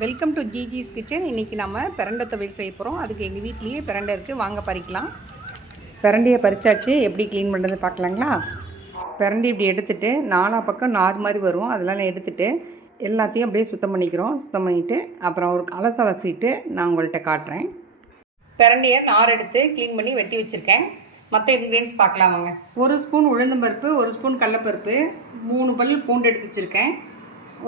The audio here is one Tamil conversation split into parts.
Welcome to ஜிஜிஸ் kitchen. இன்றைக்கி நம்ம பிரண்டை துவையல் செய்ய போகிறோம். அதுக்கு எங்கள் வீட்லேயே பிரண்டை இருக்குது, வாங்க பறிக்கலாம். பிரண்டையை பறிச்சாச்சு, எப்படி க்ளீன் பண்ணுறது பார்க்கலாங்களா? பிரண்டை இப்படி எடுத்துகிட்டு நாலா பக்கம் நார் மாதிரி வரும், அதெல்லாம் எடுத்துகிட்டு எல்லாத்தையும் அப்படியே சுத்தம் பண்ணிக்கிறோம். சுத்தம் பண்ணிவிட்டு அப்புறம் ஒரு அலசிட்டு நான் உங்கள்கிட்ட காட்டுறேன். பிரண்டையை நார் எடுத்து க்ளீன் பண்ணி வெட்டி வச்சுருக்கேன். மற்ற இன்க்ரீடியன்ஸ் பார்க்கலாம் வாங்க. 1 ஸ்பூன் உளுந்தம்பருப்பு, 1 ஸ்பூன் கடலைப்பருப்பு, 3 பல் பூண்டு எடுத்து வச்சுருக்கேன்.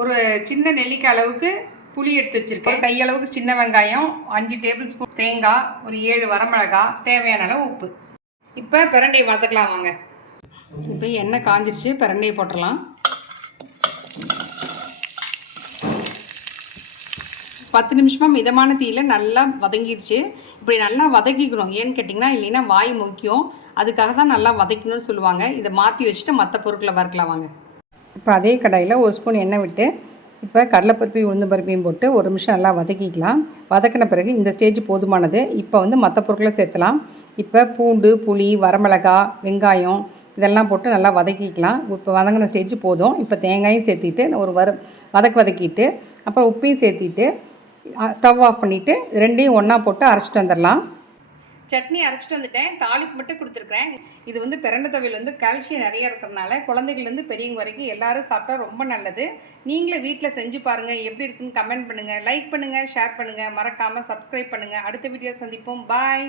ஒரு சின்ன நெல்லிக்காய் அளவுக்கு புளி எடுத்து வச்சுருக்கேன். ஒரு கையளவுக்கு சின்ன வெங்காயம், 5 டேபிள் ஸ்பூன் தேங்காய், ஒரு 7 வரமிளகாய், தேவையான அளவு உப்பு. இப்போ பிரண்டையை வதக்கலாம் வாங்க. இப்போ எண்ணெய் காஞ்சிருச்சு, பிரண்டையை போட்டுடலாம். 10 நிமிஷமாக மிதமான தீயில் நல்லா வதங்கிடுச்சு. இப்படி நல்லா வதக்கிக்கணும். ஏன்னு கேட்டிங்கன்னா இல்லைன்னா வாய் முக்கியம், அதுக்காக தான் நல்லா வதக்கணும்னு சொல்லுவாங்க. இதை மாற்றி வச்சுட்டு மற்ற பொருட்களை வறுக்கலாம் வாங்க. இப்போ அதே கடாயில் 1 ஸ்பூன் எண்ணெய் விட்டு இப்போ கடலைப்பருப்பையும் உளுந்து பருப்பையும் போட்டு 1 நிமிஷம் நல்லா வதக்கிக்கலாம். வதக்கின பிறகு இந்த ஸ்டேஜ் போதுமானது. இப்போ மற்ற பொருட்களை சேர்த்துலாம். இப்போ பூண்டு, புளி, வரமிளகாய், வெங்காயம் இதெல்லாம் போட்டு நல்லா வதக்கிக்கலாம். இப்போ வதங்கின ஸ்டேஜ் போதும். இப்போ தேங்காயும் சேர்த்திட்டு ஒரு வதக்கிட்டு அப்புறம் உப்பையும் சேர்த்திட்டு ஸ்டவ் ஆஃப் பண்ணிவிட்டு ரெண்டையும் ஒன்றா போட்டு அரைச்சிட்டு வந்துடலாம். சட்னி அரைச்சிட்டு வந்துட்டேன், தாளிப்பு மட்டும் கொடுத்துருக்குறேன். இது பிரண்டை துவையல் கால்சியம் நிறைய இருக்கிறதுனால குழந்தைகள்லேருந்து பெரியவங்க வரைக்கும் எல்லோரும் சாப்பிட்டா ரொம்ப நல்லது. நீங்களே வீட்டில் செஞ்சு பாருங்கள், எப்படி இருக்குன்னு கமெண்ட் பண்ணுங்கள், லைக் பண்ணுங்கள், ஷேர் பண்ணுங்கள், மறக்காமல் சப்ஸ்கிரைப் பண்ணுங்கள். அடுத்த வீடியோ சந்திப்போம். பாய்.